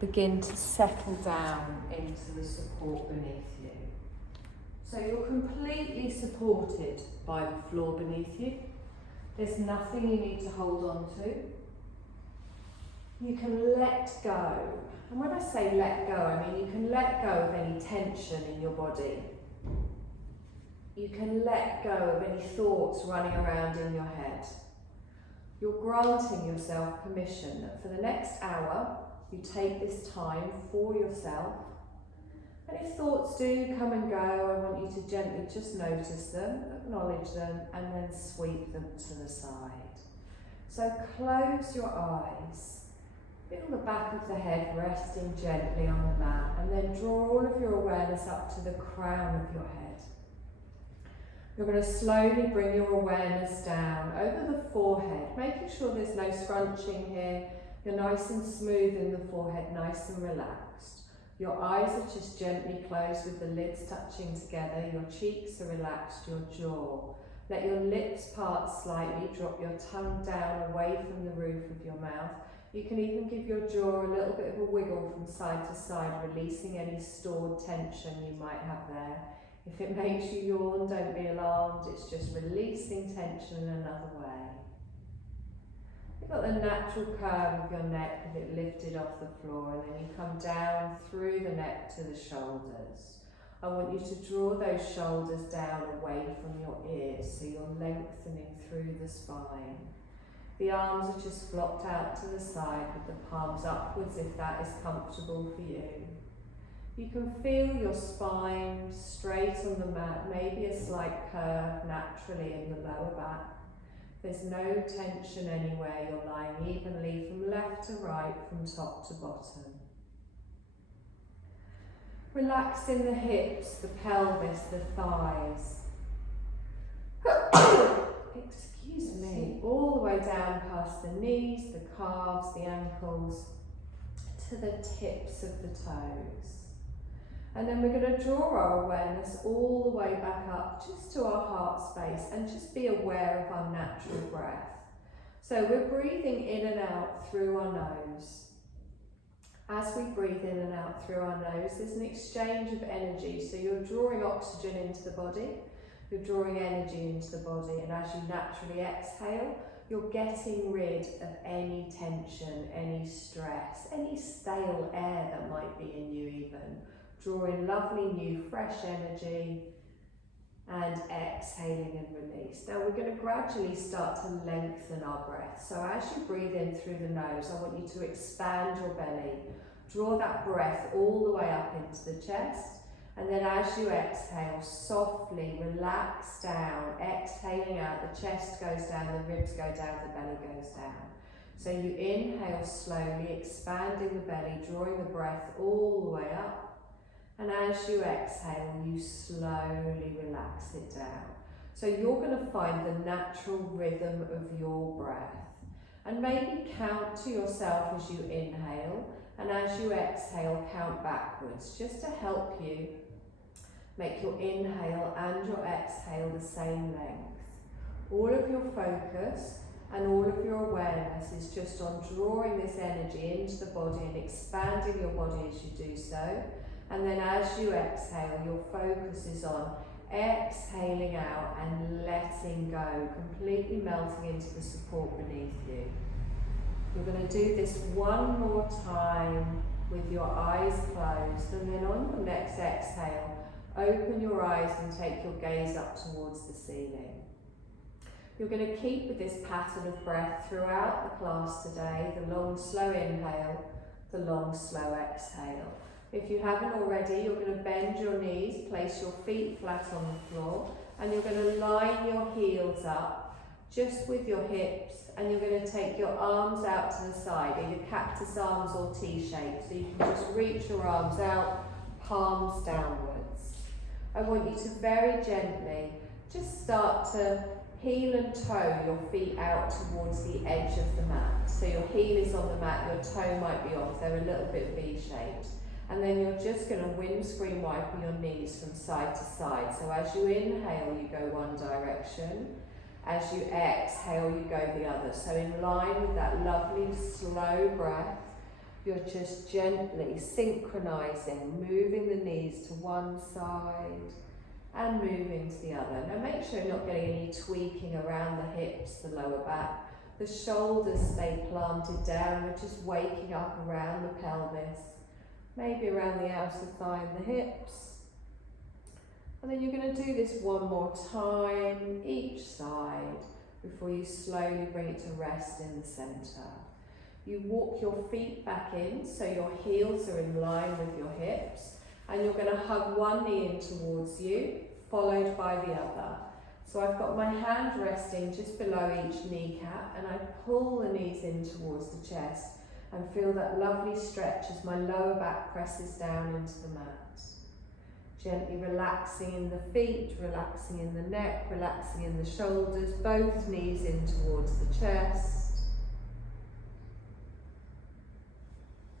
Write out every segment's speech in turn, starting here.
begin to settle down into the support beneath you. So you're completely supported by the floor beneath you. There's nothing you need to hold on to. You can let go. And when I say let go, I mean you can let go of any tension in your body. You can let go of any thoughts running around in your head. You're granting yourself permission that for the next hour, you take this time for yourself. And if thoughts do come and go, I want you to gently just notice them, acknowledge them, and then sweep them to the side. So close your eyes, feel the back of the head resting gently on the mat, and then draw all of your awareness up to the crown of your head. You're going to slowly bring your awareness down over the forehead, making sure there's no scrunching here. You're nice and smooth in the forehead, nice and relaxed. Your eyes are just gently closed with the lids touching together. Your cheeks are relaxed, your jaw. Let your lips part slightly, drop your tongue down away from the roof of your mouth. You can even give your jaw a little bit of a wiggle from side to side, releasing any stored tension you might have there. If it makes you yawn, don't be alarmed, it's just releasing tension in another way. You've got the natural curve of your neck with it lifted off the floor, and then you come down through the neck to the shoulders. I want you to draw those shoulders down away from your ears, so you're lengthening through the spine. The arms are just flopped out to the side with the palms upwards if that is comfortable for you. You can feel your spine straight on the mat, maybe a slight curve naturally in the lower back. There's no tension anywhere, you're lying evenly from left to right, from top to bottom. Relaxing the hips, the pelvis, the thighs. Excuse me. All the way down past the knees, the calves, the ankles, to the tips of the toes. And then we're going to draw our awareness all the way back up just to our heart space and just be aware of our natural breath. So we're breathing in and out through our nose. As we breathe in and out through our nose, there's an exchange of energy. So you're drawing oxygen into the body, you're drawing energy into the body, and as you naturally exhale, you're getting rid of any tension, any stress, any stale air that might be in you even. Drawing lovely new fresh energy and exhaling and release. Now we're going to gradually start to lengthen our breath. So as you breathe in through the nose, I want you to expand your belly. Draw that breath all the way up into the chest. And then as you exhale, softly relax down, exhaling out, the chest goes down, the ribs go down, the belly goes down. So you inhale slowly, expanding the belly, drawing the breath all the way up. And as you exhale, you slowly relax it down. So you're going to find the natural rhythm of your breath. And maybe count to yourself as you inhale, and as you exhale, count backwards, just to help you make your inhale and your exhale the same length. All of your focus and all of your awareness is just on drawing this energy into the body and expanding your body as you do so. And then as you exhale, your focus is on exhaling out and letting go, completely melting into the support beneath you. You're going to do this one more time with your eyes closed, and then on your next exhale, open your eyes and take your gaze up towards the ceiling. You're going to keep with this pattern of breath throughout the class today, the long slow inhale, the long slow exhale. If you haven't already, you're going to bend your knees, place your feet flat on the floor, and you're going to line your heels up just with your hips, and you're going to take your arms out to the side, either cactus arms or T-shape, so you can just reach your arms out, palms downwards. I want you to very gently just start to heel and toe your feet out towards the edge of the mat. So your heel is on the mat, your toe might be off, they're a little bit V-shaped. And then you're just going to windscreen wipe your knees from side to side. So as you inhale, you go one direction. As you exhale, you go the other. So in line with that lovely slow breath, You're just gently synchronizing, moving the knees to one side and moving to the other. Now make sure you're not getting any tweaking around the hips, the lower back. The shoulders stay planted down. We're just waking up around the pelvis, maybe around the outer thigh and the hips. And then you're going to do this one more time, each side, before you slowly bring it to rest in the center. You walk your feet back in so your heels are in line with your hips, and you're going to hug one knee in towards you, followed by the other. So I've got my hand resting just below each kneecap, and I pull the knees in towards the chest and feel that lovely stretch as my lower back presses down into the mat. Gently relaxing in the feet, relaxing in the neck, relaxing in the shoulders, both knees in towards the chest.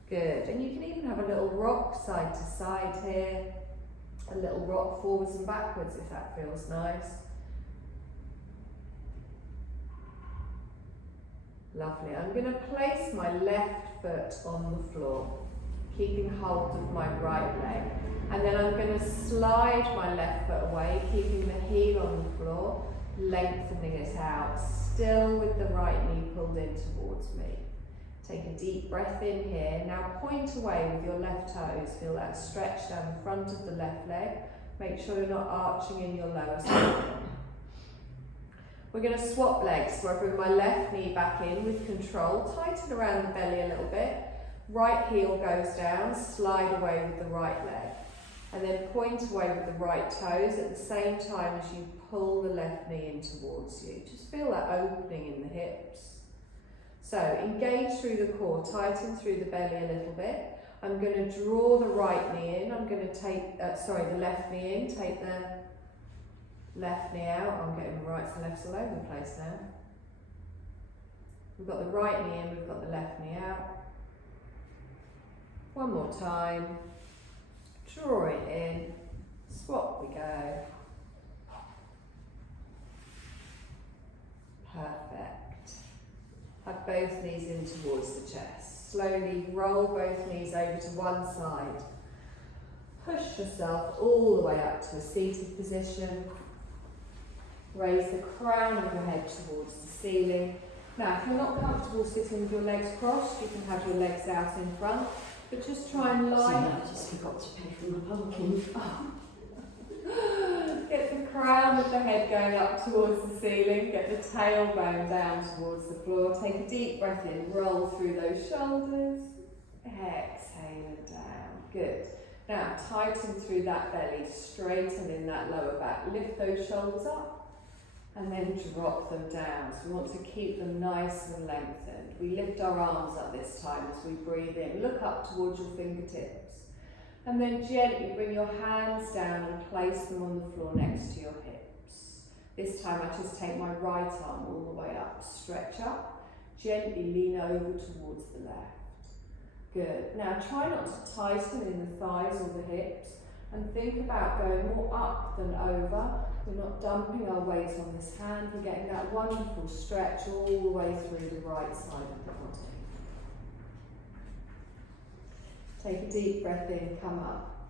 Good, and you can even have a little rock side to side here, a little rock forwards and backwards if that feels nice. Lovely, I'm going to place my left foot on the floor, keeping hold of my right leg. And then I'm going to slide my left foot away, keeping the heel on the floor, lengthening it out, still with the right knee pulled in towards me. Take a deep breath in here. Now point away with your left toes. Feel that stretch down the front of the left leg. Make sure you're not arching in your lower spine. We're going to swap legs. So I bring my left knee back in with control. Tighten around the belly a little bit. Right heel goes down. Slide away with the right leg. And then point away with the right toes at the same time as you pull the left knee in towards you. Just feel that opening in the hips. So engage through the core, tighten through the belly a little bit. I'm going to draw the right knee in. I'm going to take, the left knee in. Take the left knee out. I'm getting the rights and lefts all over the place now. We've got the right knee in, we've got the left knee out. One more time. Draw it in, swap we go. Perfect. Hug both knees in towards the chest. Slowly roll both knees over to one side. Push yourself all the way up to a seated position. Raise the crown of your head towards the ceiling. Now, if you're not comfortable sitting with your legs crossed, you can have your legs out in front. But just try and lie. Sorry, I just forgot to pay for my parking. Get the crown of the head going up towards the ceiling. Get the tailbone down towards the floor. Take a deep breath in. Roll through those shoulders. Exhale and down. Good. Now tighten through that belly. Straighten in that lower back. Lift those shoulders up. And then drop them down. So we want to keep them nice and lengthened. We lift our arms up this time as we breathe in. Look up towards your fingertips. And then gently bring your hands down and place them on the floor next to your hips. This time I just take my right arm all the way up. Stretch up. Gently lean over towards the left. Good. Now try not to tighten in the thighs or the hips. And think about going more up than over. We're not dumping our weight on this hand. We're getting that wonderful stretch all the way through the right side of the body. Take a deep breath in, come up.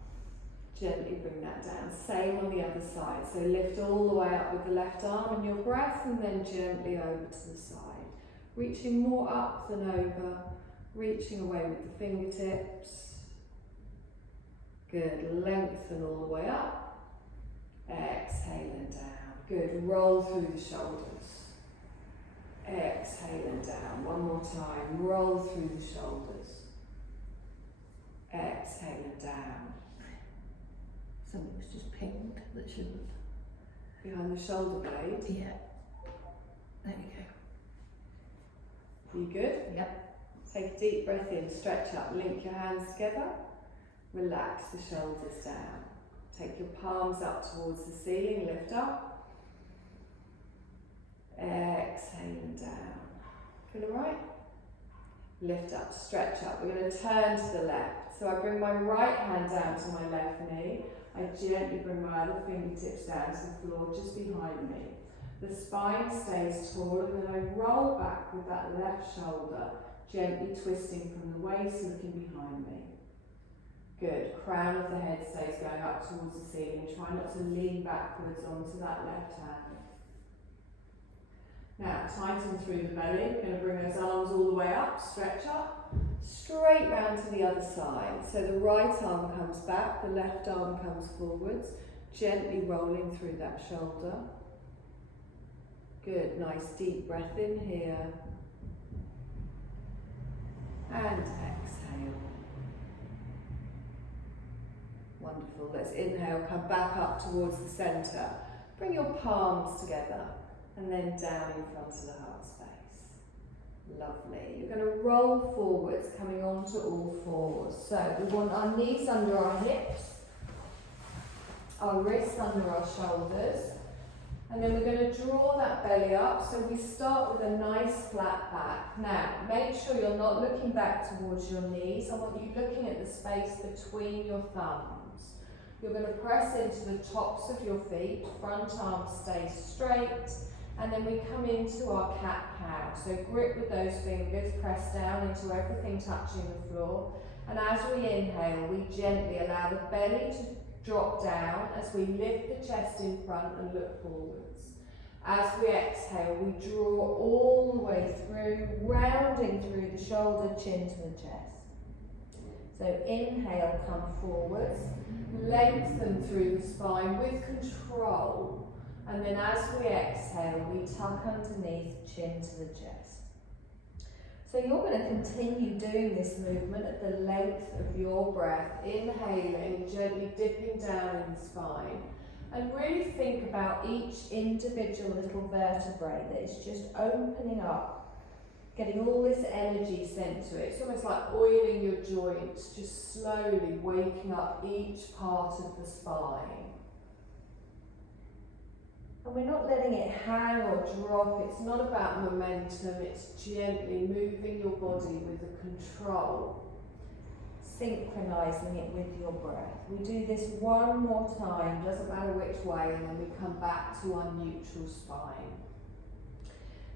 Gently bring that down. Same on the other side. So lift all the way up with the left arm and your breath, and then gently over to the side. Reaching more up than over. Reaching away with the fingertips. Good, lengthen all the way up. Exhale and down. Good, roll through the shoulders. Exhale and down. One more time, roll through the shoulders. Exhale and down. Something was just pinged that shouldn't. Behind the shoulder blade. Yeah. There we go. You good? Yep. Take a deep breath in, stretch up, link your hands together. Relax the shoulders down. Take your palms up towards the ceiling, lift up. Exhale and down. Feel alright? Lift up, stretch up. We're going to turn to the left. So I bring my right hand down to my left knee. I gently bring my other fingertips down to the floor just behind me. The spine stays tall, and then I roll back with that left shoulder. Gently twisting from the waist, looking behind me. Good. Crown of the head stays going up towards the ceiling. Try not to lean backwards onto that left hand. Now, tighten through the belly. We're going to bring those arms all the way up, stretch up, straight round to the other side. So the right arm comes back, the left arm comes forwards, gently rolling through that shoulder. Good, nice deep breath in here. And exhale. Wonderful. Let's inhale, come back up towards the centre. Bring your palms together and then down in front of the heart space. Lovely. You're going to roll forwards, coming onto all fours. So we want our knees under our hips, our wrists under our shoulders, and then we're going to draw that belly up. So we start with a nice flat back. Now, make sure you're not looking back towards your knees. I want you looking at the space between your thumbs. You're going to press into the tops of your feet, front arm stays straight, and then we come into our cat-cow. So grip with those fingers, press down into everything touching the floor, and as we inhale, we gently allow the belly to drop down as we lift the chest in front and look forwards. As we exhale, we draw all the way through, rounding through the shoulder, chin to the chest. So inhale, come forwards, lengthen through the spine with control, and then as we exhale, we tuck underneath, chin to the chest. So you're going to continue doing this movement at the length of your breath, inhaling, gently dipping down in the spine, and really think about each individual little vertebrae that is just opening up, getting all this energy sent to it. It's almost like oiling your joints, just slowly waking up each part of the spine. And we're not letting it hang or drop. It's not about momentum, it's gently moving your body with the control, synchronizing it with your breath. We do this one more time, doesn't matter which way, and then we come back to our neutral spine.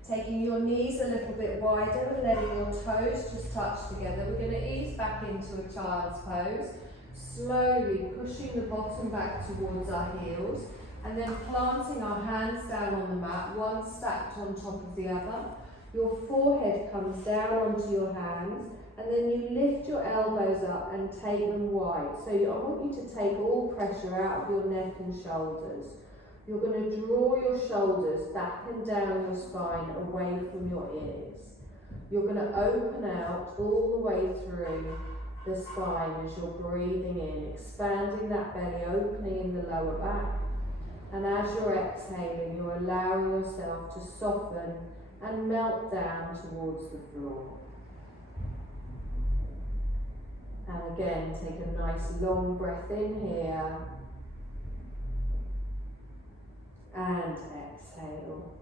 Taking your knees a little bit wider and letting your toes just touch together. We're going to ease back into a child's pose, slowly pushing the bottom back towards our heels, and then planting our hands down on the mat, one stacked on top of the other. Your forehead comes down onto your hands, and then you lift your elbows up and take them wide. So I want you to take all pressure out of your neck and shoulders. You're going to draw your shoulders back and down your spine, away from your ears. You're going to open out all the way through the spine as you're breathing in, expanding that belly, opening in the lower back. And as you're exhaling, you're allowing yourself to soften and melt down towards the floor. And again, take a nice long breath in here. And exhale.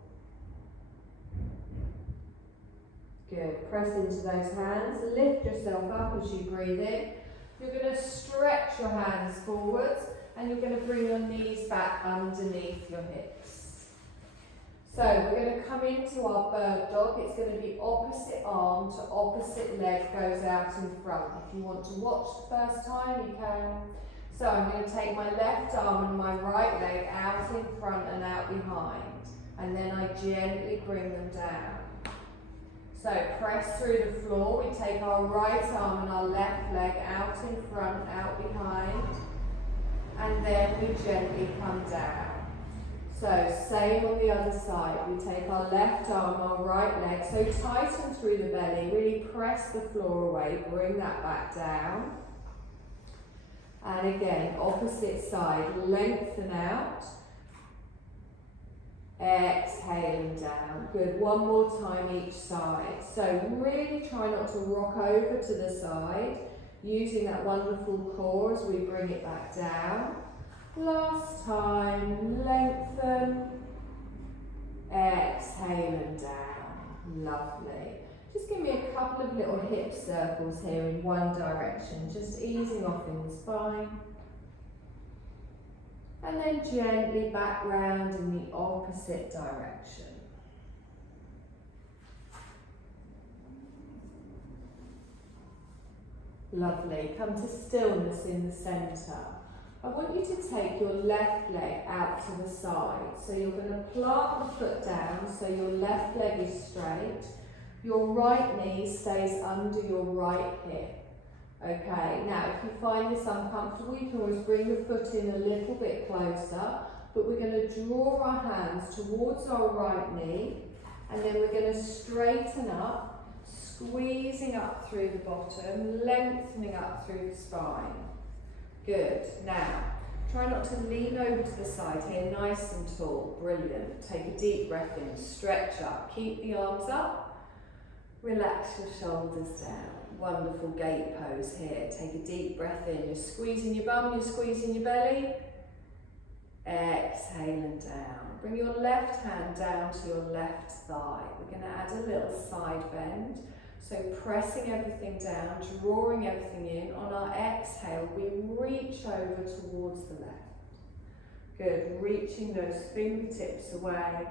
Good. Press into those hands. Lift yourself up as you breathe in. You're going to stretch your hands forwards, and you're going to bring your knees back underneath your hips. So we're going to come into our bird dog. It's going to be opposite arm to opposite leg goes out in front. If you want to watch the first time, you can. So I'm going to take my left arm and my right leg out in front and out behind. And then I gently bring them down. So press through the floor. We take our right arm and our left leg out in front, out behind. And then we gently come down. So same on the other side. We take our left arm, our right leg. So tighten through the belly. Really press the floor away. Bring that back down. And again, opposite side. Lengthen out. Exhaling down. Good. One more time each side. So really try not to rock over to the side, using that wonderful core as we bring it back down. Last time, lengthen, exhale and down. Lovely. Just give me a couple of little hip circles here in one direction, just easing off in the spine. And then gently back round in the opposite direction. Lovely. Come to stillness in the centre. I want you to take your left leg out to the side. So you're going to plant the foot down so your left leg is straight. Your right knee stays under your right hip. Okay, now if you find this uncomfortable, you can always bring the foot in a little bit closer, but we're going to draw our hands towards our right knee, and then we're going to straighten up, squeezing up through the bottom, lengthening up through the spine. Good. Now, try not to lean over to the side here, nice and tall. Brilliant. Take a deep breath in, stretch up, keep the arms up, relax your shoulders down. Wonderful gate pose here. Take a deep breath in, you're squeezing your bum, you're squeezing your belly. Exhale and down. Bring your left hand down to your left thigh. We're going to add a little side bend. So pressing everything down, drawing everything in. On our exhale, we reach over towards the left. Good, reaching those fingertips away.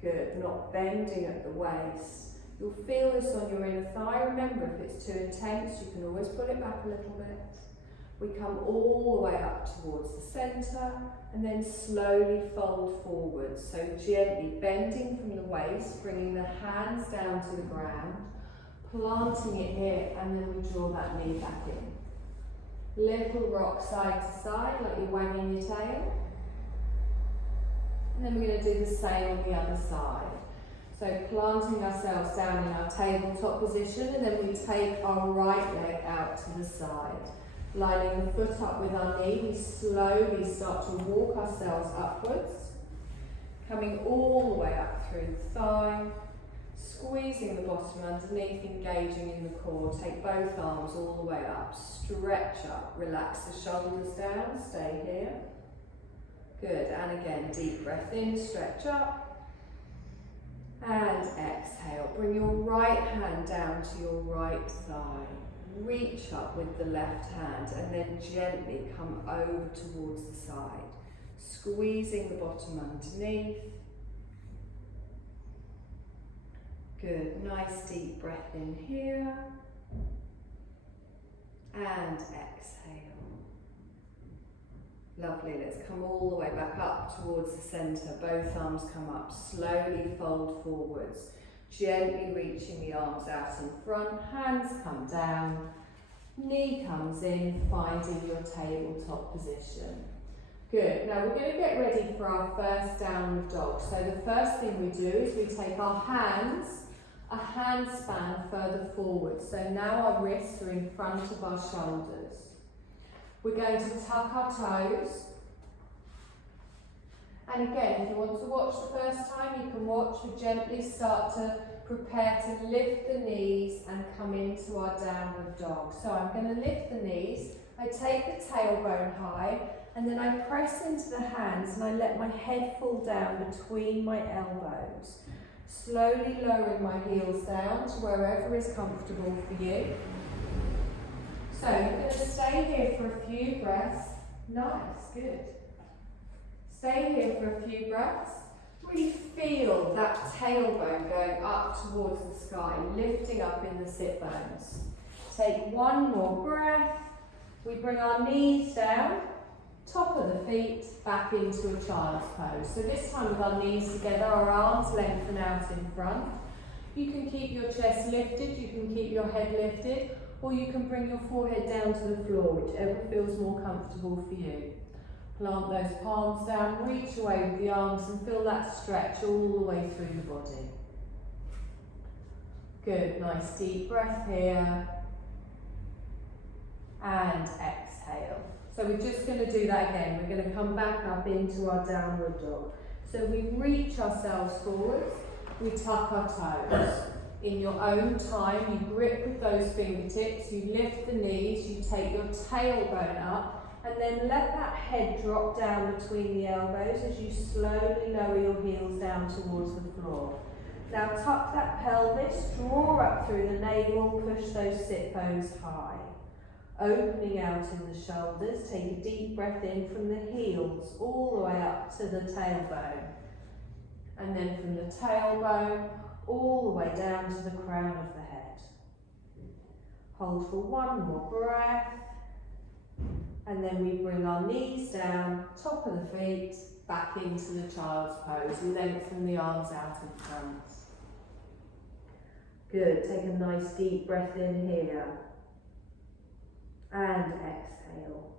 Good, not bending at the waist. You'll feel this on your inner thigh. Remember, if it's too intense, you can always pull it back a little bit. We come all the way up towards the centre and then slowly fold forward. So gently bending from the waist, bringing the hands down to the ground, planting it here, and then we draw that knee back in. Little rock side to side, like you're wagging your tail. And then we're going to do the same on the other side. So planting ourselves down in our tabletop position, and then we take our right leg out to the side. Lining the foot up with our knee, we slowly start to walk ourselves upwards. Coming all the way up through the thigh. Squeezing the bottom underneath, engaging in the core. Take both arms all the way up. Stretch up. Relax the shoulders down. Stay here. Good. And again, deep breath in. Stretch up. And exhale. Bring your right hand down to your right thigh. Reach up with the left hand and then gently come over towards the side. Squeezing the bottom underneath. Good, nice deep breath in here, and exhale. Lovely, let's come all the way back up towards the centre. Both arms come up, slowly fold forwards, gently reaching the arms out in front, hands come down, knee comes in, finding your tabletop position. Good, now we're going to get ready for our first downward dog. So the first thing we do is we take our hands a handspan further forward. So now our wrists are in front of our shoulders. We're going to tuck our toes. And again, if you want to watch the first time, you can watch. We gently start to prepare to lift the knees and come into our downward dog. So I'm going to lift the knees. I take the tailbone high, and then I press into the hands and I let my head fall down between my elbows. Slowly lowering my heels down to wherever is comfortable for you. So I'm going to stay here for a few breaths. Nice, good. Stay here for a few breaths. Really feel that tailbone going up towards the sky, lifting up in the sit bones. Take one more breath. We bring our knees down. Top of the feet, back into a child's pose. So this time with our knees together, our arms lengthen out in front. You can keep your chest lifted, you can keep your head lifted, or you can bring your forehead down to the floor, whichever feels more comfortable for you. Plant those palms down, reach away with the arms and feel that stretch all the way through the body. Good, nice deep breath here. And exhale. So we're just going to do that again. We're going to come back up into our downward dog. So we reach ourselves forwards, we tuck our toes. In your own time, you grip with those fingertips, you lift the knees, you take your tailbone up, and then let that head drop down between the elbows as you slowly lower your heels down towards the floor. Now tuck that pelvis, draw up through the navel, push those sit bones high. Opening out in the shoulders, take a deep breath in from the heels all the way up to the tailbone. And then from the tailbone all the way down to the crown of the head. Hold for one more breath. And then we bring our knees down, top of the feet, back into the child's pose. Lengthen the arms out in front. Good, take a nice deep breath in here. And exhale.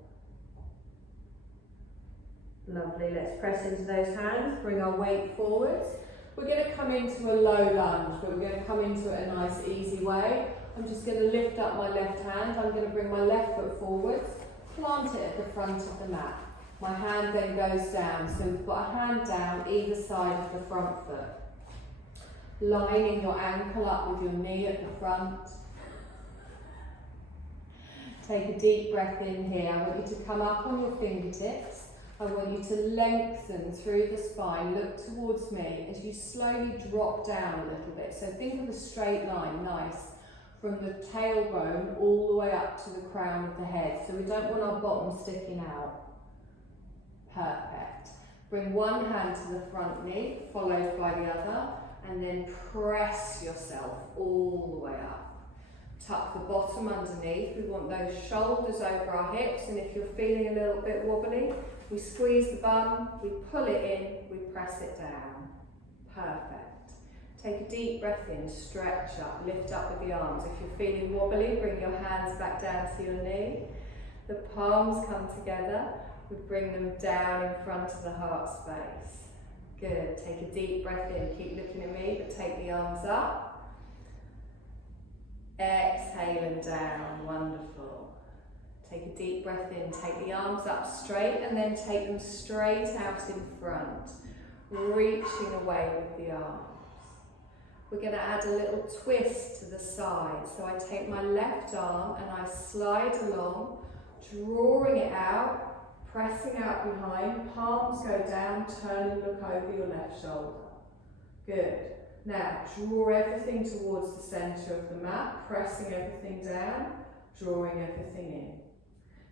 Lovely, let's press into those hands, bring our weight forwards. We're going to come into a low lunge, but we're going to come into it a nice easy way. I'm just going to lift up my left hand, I'm going to bring my left foot forwards, plant it at the front of the mat. My hand then goes down, so we've got a hand down either side of the front foot. Lining your ankle up with your knee at the front. Take a deep breath in here. I want you to come up on your fingertips. I want you to lengthen through the spine, look towards me as you slowly drop down a little bit. So think of a straight line, nice, from the tailbone all the way up to the crown of the head. So we don't want our bottom sticking out. Perfect. Bring one hand to the front knee, followed by the other, and then press yourself all the way up. Tuck the bottom underneath. We want those shoulders over our hips, and if you're feeling a little bit wobbly, we squeeze the bum, we pull it in, we press it down. Perfect. Take a deep breath in, stretch up, lift up with the arms. If you're feeling wobbly, bring your hands back down to your knee. The palms come together, we bring them down in front of the heart space. Good, take a deep breath in, keep looking at me, but take the arms up. Exhale and down, wonderful. Take a deep breath in, take the arms up straight and then take them straight out in front, reaching away with the arms. We're going to add a little twist to the side. So I take my left arm and I slide along, drawing it out, pressing out behind, palms go down, turn and look over your left shoulder. Good. Now, draw everything towards the centre of the mat, pressing everything down, drawing everything in.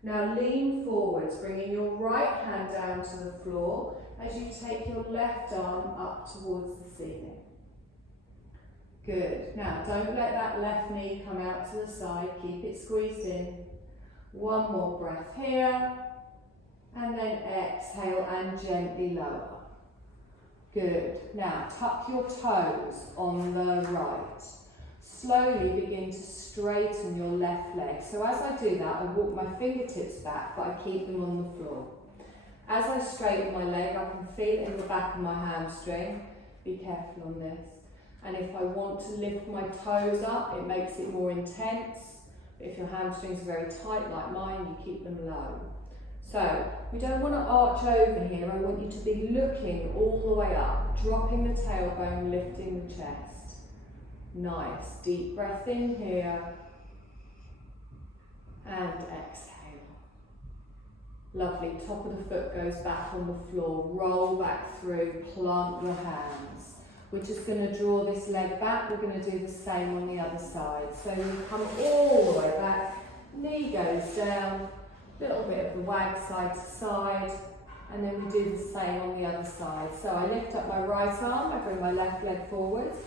Now lean forwards, bringing your right hand down to the floor as you take your left arm up towards the ceiling. Good. Now, don't let that left knee come out to the side, keep it squeezed in. One more breath here. And then exhale and gently lower. Good. Now tuck your toes on the right. Slowly begin to straighten your left leg. So as I do that, I walk my fingertips back, but I keep them on the floor. As I straighten my leg, I can feel it in the back of my hamstring. Be careful on this. And if I want to lift my toes up, it makes it more intense. But if your hamstrings are very tight like mine, you keep them low. So, we don't want to arch over here, I want you to be looking all the way up, dropping the tailbone, lifting the chest. Nice, deep breath in here, and exhale. Lovely, top of the foot goes back on the floor, roll back through, plant your hands. We're just going to draw this leg back, we're going to do the same on the other side. So we come all the way back, knee goes down, little bit of the wag side to side, and then we do the same on the other side. So I lift up my right arm, I bring my left leg forwards,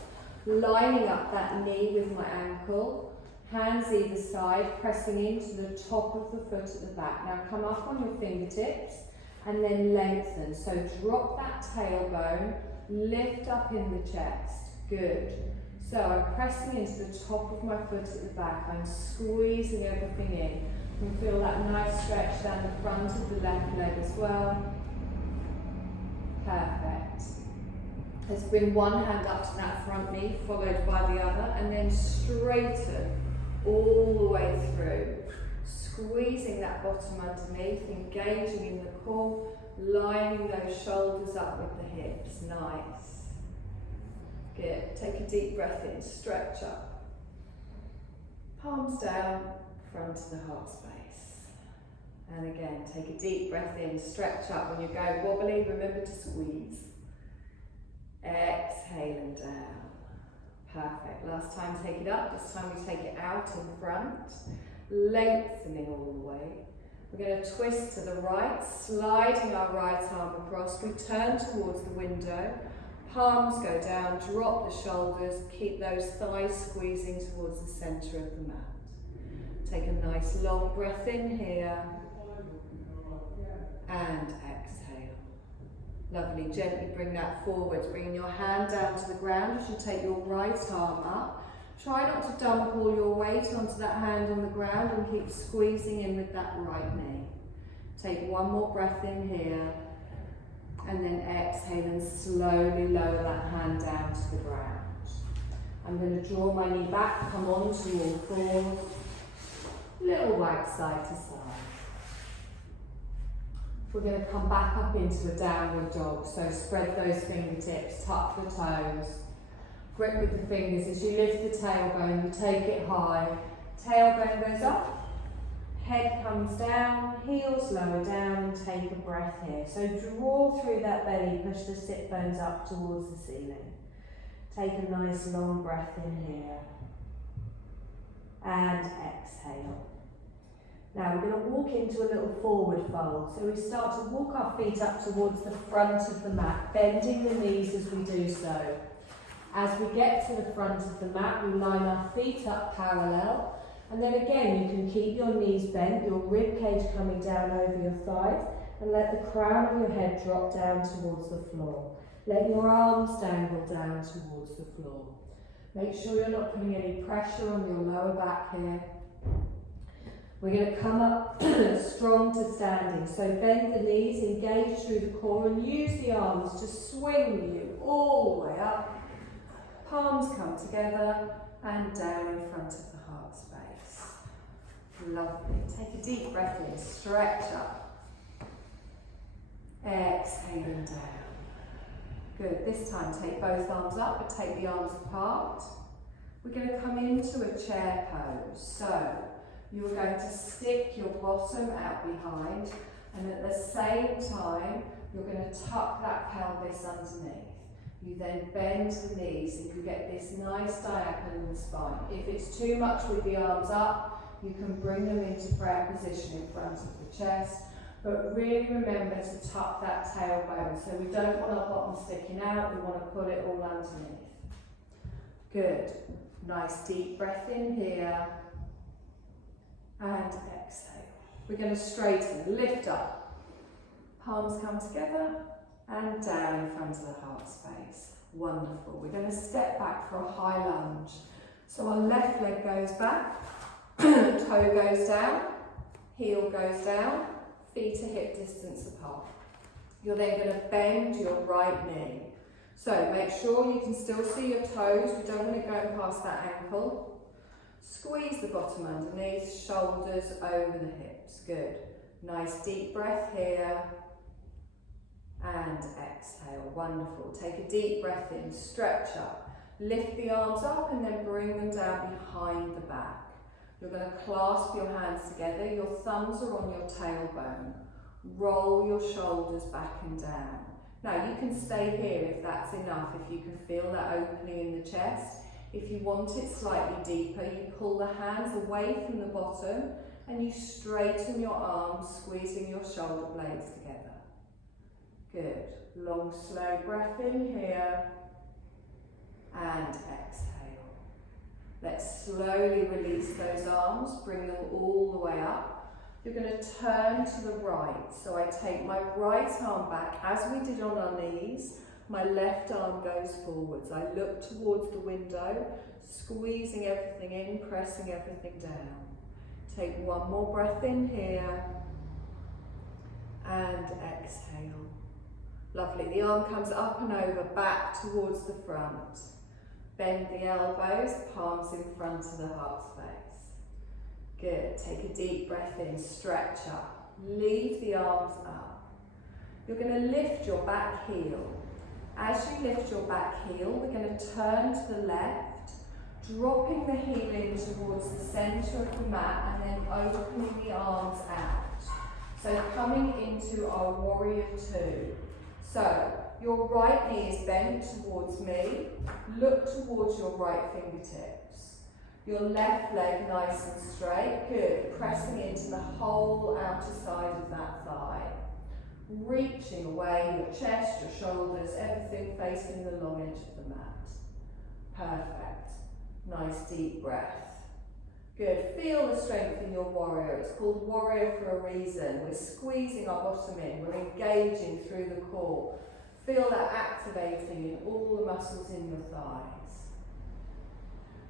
lining up that knee with my ankle, hands either side, pressing into the top of the foot at the back. Now come up on your fingertips and then lengthen. So drop that tailbone, lift up in the chest. Good. So I'm pressing into the top of my foot at the back, I'm squeezing everything in. And feel that nice stretch down the front of the left leg as well. Perfect. Let's bring one hand up to that front knee, followed by the other, and then straighten all the way through. Squeezing that bottom underneath, engaging in the core, lining those shoulders up with the hips. Nice. Good. Take a deep breath in, stretch up. Palms down. Front of the heart space. And again, take a deep breath in, stretch up. When you go wobbly, remember to squeeze. Exhale and down. Perfect. Last time, take it up. This time we take it out in front, lengthening all the way. We're going to twist to the right, sliding our right arm across. We turn towards the window. Palms go down, drop the shoulders, keep those thighs squeezing towards the centre of the mat. Take a nice long breath in here. And exhale. Lovely, gently bring that forwards, bringing your hand down to the ground as you take your right arm up. Try not to dump all your weight onto that hand on the ground and keep squeezing in with that right knee. Take one more breath in here and then exhale and slowly lower that hand down to the ground. I'm going to draw my knee back, come on to all fours, little wag side to side. We're going to come back up into a downward dog, so spread those fingertips, tuck the toes, grip with the fingers. As you lift the tailbone, you take it high, tailbone goes up, head comes down, heels lower down, and take a breath here. So draw through that belly, push the sit bones up towards the ceiling. Take a nice long breath in here, and exhale. Now we're going to walk into a little forward fold. So we start to walk our feet up towards the front of the mat, bending the knees as we do so. As we get to the front of the mat, we line our feet up parallel. And then again, you can keep your knees bent, your rib cage coming down over your thighs, and let the crown of your head drop down towards the floor. Let your arms dangle down towards the floor. Make sure you're not putting any pressure on your lower back here. We're going to come up strong to standing. So bend the knees, engage through the core, and use the arms to swing you all the way up. Palms come together and down in front of the heart space. Lovely. Take a deep breath in, stretch up. Exhaling down. Good. This time take both arms up, but take the arms apart. We're going to come into a chair pose. So you are going to stick your bottom out behind, and at the same time, you're going to tuck that pelvis underneath. You then bend the knees and you get this nice diagonal in the spine. If it's too much with the arms up, you can bring them into prayer position in front of the chest, but really remember to tuck that tailbone. So we don't want our bottom sticking out, we want to pull it all underneath. Good. Nice deep breath in here. And exhale. We're going to straighten, lift up. Palms come together and down in front of the heart space. Wonderful. We're going to step back for a high lunge. So our left leg goes back, toe goes down, heel goes down, feet are hip distance apart. You're then going to bend your right knee. So make sure you can still see your toes. We don't want to go past that ankle. Squeeze the bottom underneath, shoulders over the hips. Good. Nice deep breath here. And exhale. Wonderful. Take a deep breath in, stretch up. Lift the arms up and then bring them down behind the back. You're going to clasp your hands together. Your thumbs are on your tailbone. Roll your shoulders back and down. Now you can stay here if that's enough, if you can feel that opening in the chest. If you want it slightly deeper, you pull the hands away from the bottom and you straighten your arms, squeezing your shoulder blades together. Good. Long, slow breath in here and exhale. Let's slowly release those arms, bring them all the way up. You're going to turn to the right. So I take my right arm back as we did on our knees. My left arm goes forwards. I look towards the window, squeezing everything in, pressing everything down. Take one more breath in here and exhale. Lovely. The arm comes up and over, back towards the front. Bend the elbows, palms in front of the heart space. Good. Take a deep breath in, stretch up. Leave the arms up. You're going to lift your back heel. As you lift your back heel, we're going to turn to the left, dropping the heel in towards the centre of the mat and then opening the arms out. So coming into our warrior two. So your right knee is bent towards me. Look towards your right fingertips. Your left leg nice and straight. Good. Pressing into the whole outer side of that thigh. Reaching away, your chest, your shoulders, everything facing the long edge of the mat. Perfect. Nice deep breath. Good. Feel the strength in your warrior. It's called warrior for a reason. We're squeezing our bottom in. We're engaging through the core. Feel that activating in all the muscles in your thighs.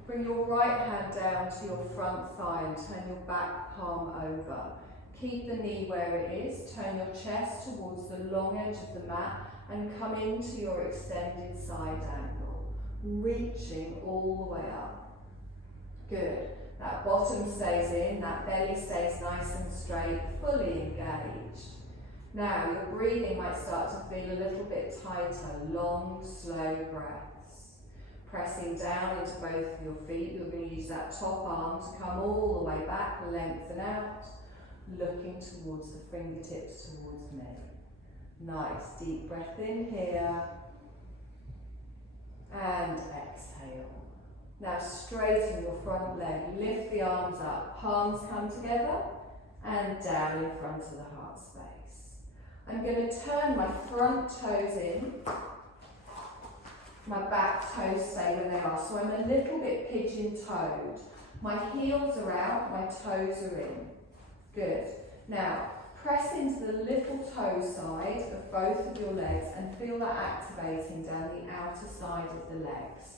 Bring your right hand down to your front thigh and turn your back palm over. Keep the knee where it is. Turn your chest towards the long edge of the mat and come into your extended side angle, reaching all the way up. Good. That bottom stays in, that belly stays nice and straight, fully engaged. Now your breathing might start to feel a little bit tighter, long, slow breaths. Pressing down into both of your feet, you're going to use that top arm to come all the way back, lengthen out, looking towards the fingertips towards me. Nice, deep breath in here, and exhale. Now straighten your front leg, lift the arms up, palms come together and down in front of the heart space. I'm going to turn my front toes in, my back toes stay where they are, so I'm a little bit pigeon-toed. My heels are out, my toes are in. Good. Now press into the little toe side of both of your legs and feel that activating down the outer side of the legs.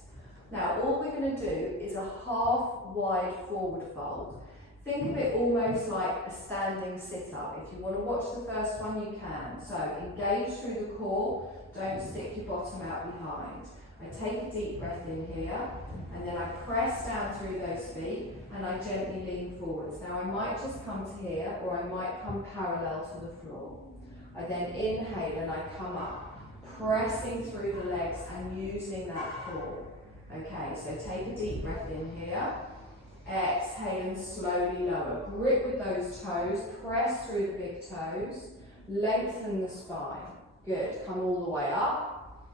Now all we're going to do is a half wide forward fold. Think of it almost like a standing sit-up. If you want to watch the first one, you can. So engage through the core, don't stick your bottom out behind. I take a deep breath in here, and then I press down through those feet, and I gently lean forwards. Now I might just come to here, or I might come parallel to the floor. I then inhale and I come up, pressing through the legs and using that core. Okay, so take a deep breath in here, exhale and slowly lower. Grip with those toes, press through the big toes, lengthen the spine. Good, come all the way up.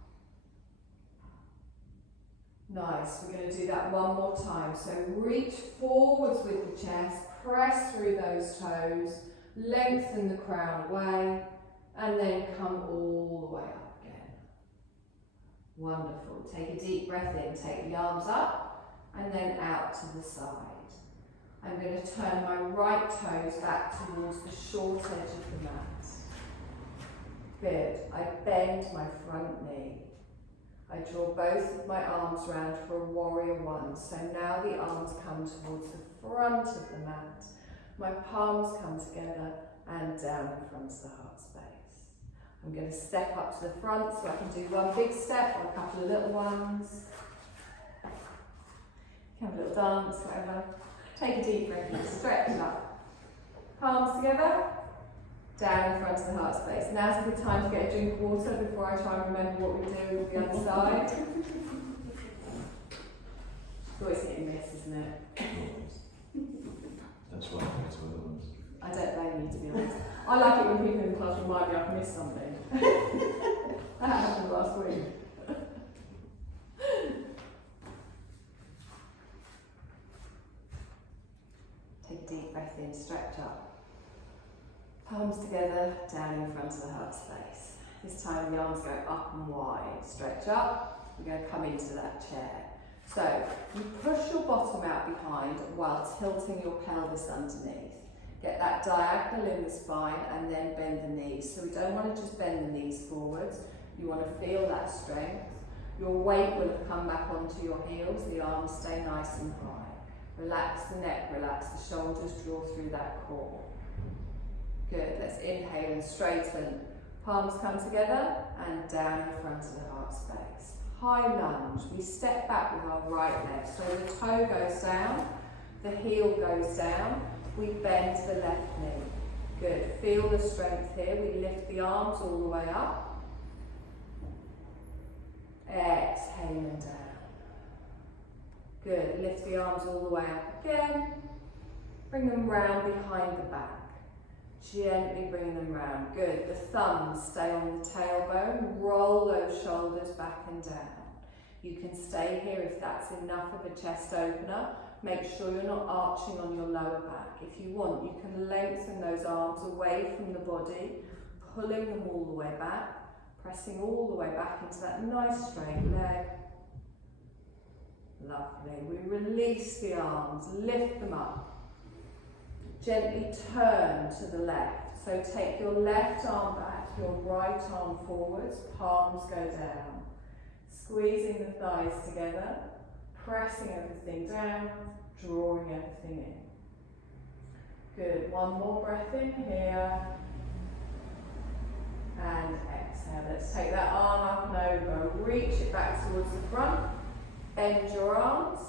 Nice, we're going to do that one more time. So reach forwards with the chest, press through those toes, lengthen the crown away, and then come all the way up. Wonderful. Take a deep breath in, take the arms up and then out to the side. I'm going to turn my right toes back towards the short edge of the mat. Good. I bend my front knee. I draw both of my arms round for a warrior one. So now the arms come towards the front of the mat. My palms come together and down in front of the heart space. I'm going to step up to the front so I can do one big step or a couple of little ones. Have a little dance, whatever. Take a deep breath in, stretch up. Palms together, down in front of the heart space. Now's a good time to get a drink of water before I try and remember what we do with the other side. It's always hit and miss, isn't it? That's why I think it's one of the ones. I don't blame you, to be honest. I like it when people in the class remind me I've missed something. That happened last week. Take a deep breath in, stretch up. Palms together, down in front of the heart space. This time the arms go up and wide. Stretch up, we're going to come into that chair. So you push your bottom out behind while tilting your pelvis underneath. Get that diagonal in the spine and then bend the knees. So we don't want to just bend the knees forwards. You want to feel that strength. Your weight will have come back onto your heels. The arms stay nice and high. Relax the neck, relax the shoulders, draw through that core. Good, let's inhale and straighten. Palms come together and down in front of the heart space. High lunge, we step back with our right leg. So the toe goes down, the heel goes down. We bend the left knee. Good. Feel the strength here. We lift the arms all the way up. Exhale and down. Good. Lift the arms all the way up again. Bring them round behind the back. Gently bring them round. Good. The thumbs stay on the tailbone. Roll those shoulders back and down. You can stay here if that's enough of a chest opener. Make sure you're not arching on your lower back. If you want, you can lengthen those arms away from the body, pulling them all the way back, pressing all the way back into that nice straight leg. Lovely. We release the arms, lift them up. Gently turn to the left. So take your left arm back, your right arm forwards, palms go down. Squeezing the thighs together, pressing everything down, drawing everything in. Good. One more breath in here. And exhale. Let's take that arm up and over. Reach it back towards the front. Bend your arms.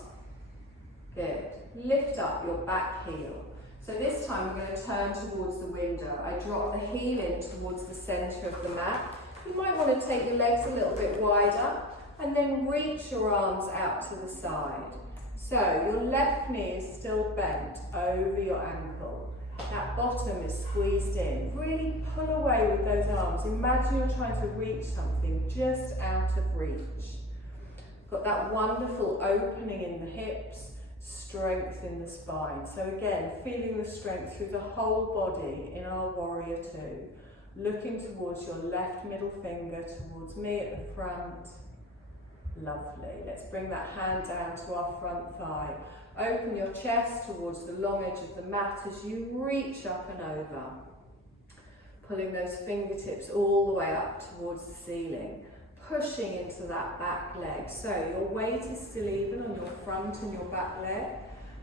Good. Lift up your back heel. So this time we're going to turn towards the window. I drop the heel in towards the centre of the mat. You might want to take your legs a little bit wider and then reach your arms out to the side. So your left knee is still bent over your ankle. That bottom is squeezed in. Really pull away with those arms. Imagine you're trying to reach something just out of reach. Got that wonderful opening in the hips, strength in the spine. So again, feeling the strength through the whole body in our warrior two. Looking towards your left middle finger towards me at the front. Lovely. Let's bring that hand down to our front thigh. Open your chest towards the long edge of the mat as you reach up and over. Pulling those fingertips all the way up towards the ceiling. Pushing into that back leg. So your weight is still even on your front and your back leg.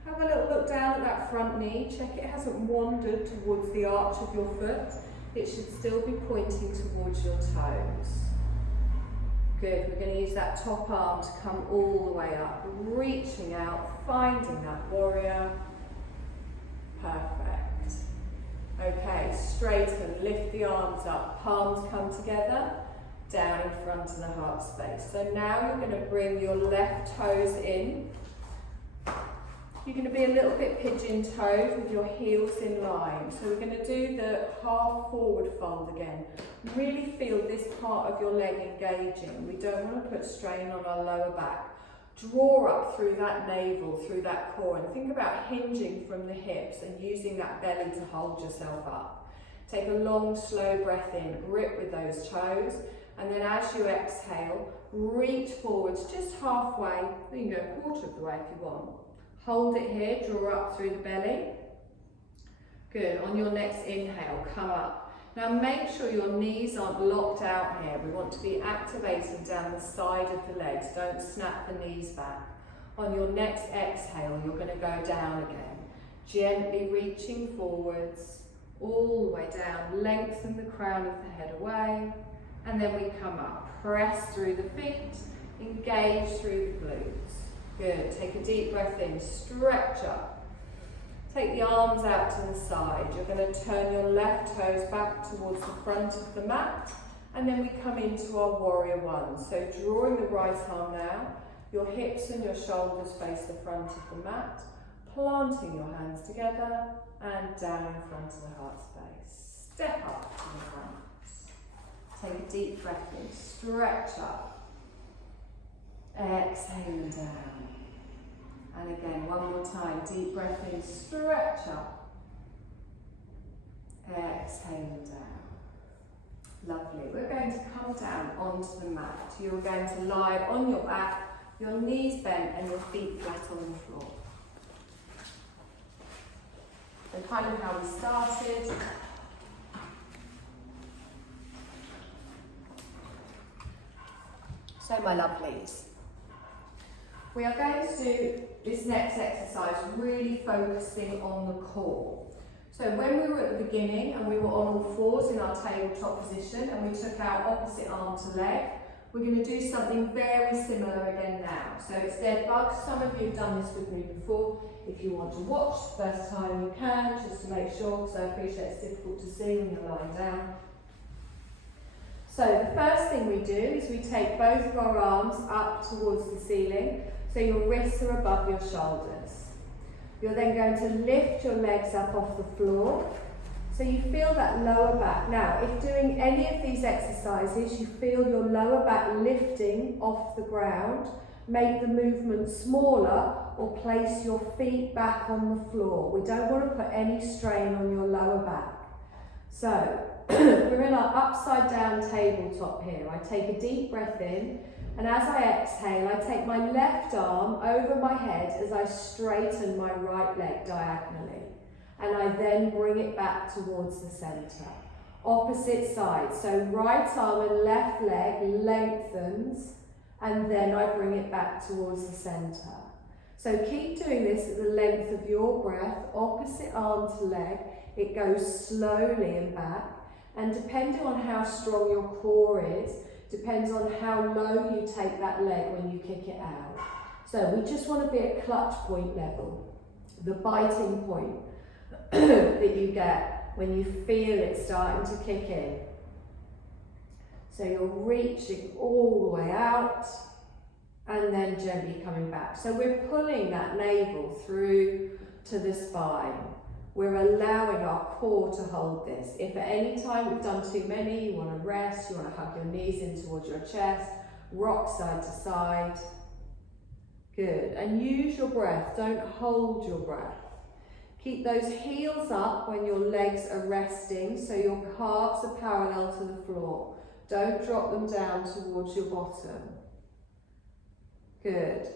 Have a little look down at that front knee. Check it hasn't wandered towards the arch of your foot. It should still be pointing towards your toes. Good. We're going to use that top arm to come all the way up. Reaching out, finding that warrior. Perfect. Okay, straighten, lift the arms up. Palms come together. Down in front of the heart space. So now you're going to bring your left toes in. You're going to be a little bit pigeon-toed with your heels in line. So we're going to do the half forward fold again. Really feel this part of your leg engaging. We don't want to put strain on our lower back. Draw up through that navel, through that core, and think about hinging from the hips and using that belly to hold yourself up. Take a long, slow breath in, grip with those toes. And then as you exhale, reach forwards just halfway. You can go a quarter of the way if you want. Hold it here, draw up through the belly. Good, on your next inhale, come up. Now make sure your knees aren't locked out here. We want to be activating down the side of the legs. Don't snap the knees back. On your next exhale, you're going to go down again. Gently reaching forwards, all the way down. Lengthen the crown of the head away. And then we come up, press through the feet, engage through the glutes. Good, take a deep breath in, stretch up. Take the arms out to the side. You're going to turn your left toes back towards the front of the mat. And then we come into our warrior one. So drawing the right arm now, your hips and your shoulders face the front of the mat. Planting your hands together and down in front of the heart space. Step up to the front. Take a deep breath in, stretch up, exhale down. And again, one more time, deep breath in, stretch up, exhale down. Lovely. We're going to come down onto the mat. You're going to lie on your back, your knees bent and your feet flat on the floor. So kind of how we started. So my lovelies, we are going to do this next exercise really focusing on the core. So when we were at the beginning and we were on all fours in our tabletop position and we took our opposite arm to leg, we're going to do something very similar again now. So it's dead bugs. Some of you have done this with me before. If you want to watch the first time you can, just to make sure, because I appreciate it's difficult to see when you're lying down. So the first thing we do is we take both of our arms up towards the ceiling, so your wrists are above your shoulders. You're then going to lift your legs up off the floor, so you feel that lower back. Now, if doing any of these exercises, you feel your lower back lifting off the ground, make the movement smaller or place your feet back on the floor. We don't want to put any strain on your lower back. So we're in our upside down tabletop here. I take a deep breath in, and as I exhale, I take my left arm over my head as I straighten my right leg diagonally. And I then bring it back towards the centre. Opposite side, so right arm and left leg lengthens, and then I bring it back towards the centre. So keep doing this at the length of your breath, opposite arm to leg. It goes slowly and back, and depending on how strong your core is, depends on how low you take that leg when you kick it out. So we just want to be at clutch point level, the biting point that you get when you feel it starting to kick in. So you're reaching all the way out and then gently coming back. So we're pulling that navel through to the spine. We're allowing our core to hold this. If at any time we've done too many, you want to rest, you want to hug your knees in towards your chest, rock side to side. Good. And use your breath. Don't hold your breath. Keep those heels up when your legs are resting, so your calves are parallel to the floor. Don't drop them down towards your bottom. Good.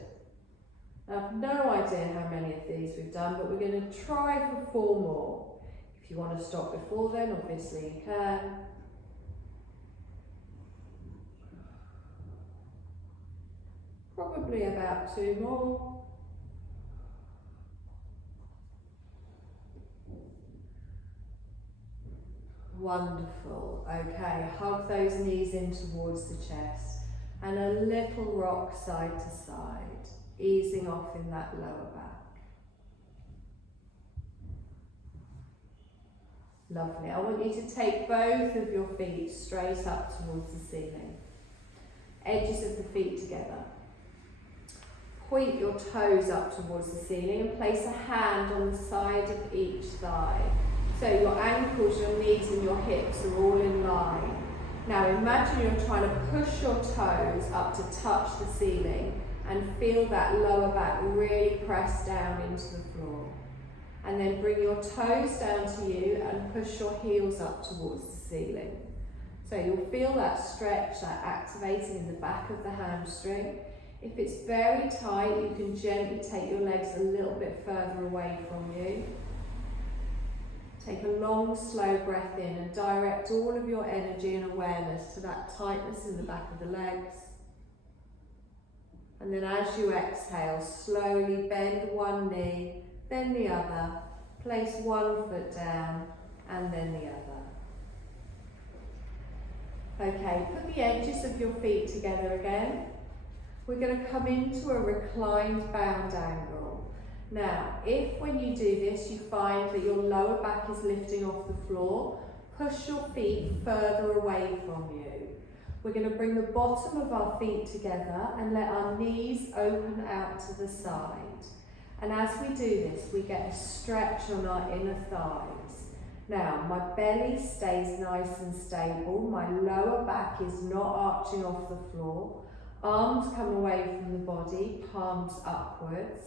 I have no idea how many of these we've done, but we're going to try for 4 more. If you want to stop before then, obviously you can. Probably about 2 more. Wonderful. Okay, hug those knees in towards the chest and a little rock side to side, easing off in that lower back. Lovely. I want you to take both of your feet straight up towards the ceiling. Edges of the feet together. Point your toes up towards the ceiling and place a hand on the side of each thigh. So your ankles, your knees and your hips are all in line. Now imagine you're trying to push your toes up to touch the ceiling and feel that lower back really press down into the floor. And then bring your toes down to you and push your heels up towards the ceiling. So you'll feel that stretch, that activating in the back of the hamstring. If it's very tight, you can gently take your legs a little bit further away from you. Take a long, slow breath in and direct all of your energy and awareness to that tightness in the back of the legs. And then as you exhale, slowly bend one knee, then the other. Place one foot down and then the other. Okay, put the edges of your feet together again. We're going to come into a reclined bound angle. Now, if when you do this you find that your lower back is lifting off the floor, push your feet further away from you. We're going to bring the bottom of our feet together and let our knees open out to the side. And as we do this, we get a stretch on our inner thighs. Now, my belly stays nice and stable. My lower back is not arching off the floor. Arms come away from the body, palms upwards.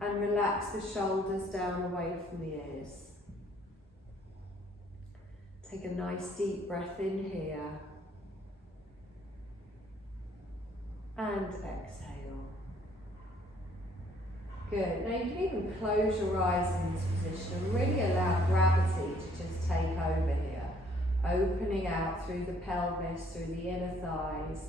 And relax the shoulders down away from the ears. Take a nice deep breath in here. And exhale. Good. Now you can even close your eyes in this position and really allow gravity to just take over here. Opening out through the pelvis, through the inner thighs,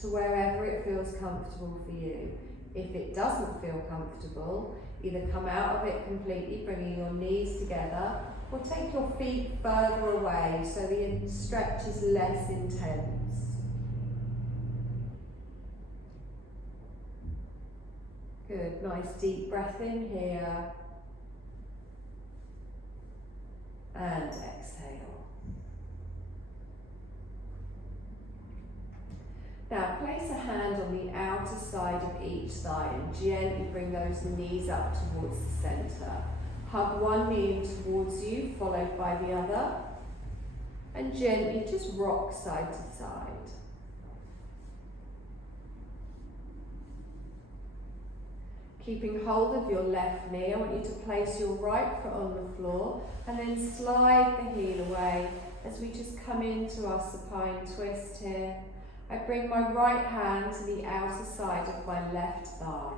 to wherever it feels comfortable for you. If it doesn't feel comfortable, either come out of it completely, bringing your knees together, or take your feet further away so the stretch is less intense. Good, nice deep breath in here. And exhale. Now place a hand on the outer side of each thigh and gently bring those knees up towards the centre. Hug one knee in towards you, followed by the other. And gently just rock side to side. Keeping hold of your left knee, I want you to place your right foot on the floor and then slide the heel away as we just come into our supine twist here. I bring my right hand to the outer side of my left thigh.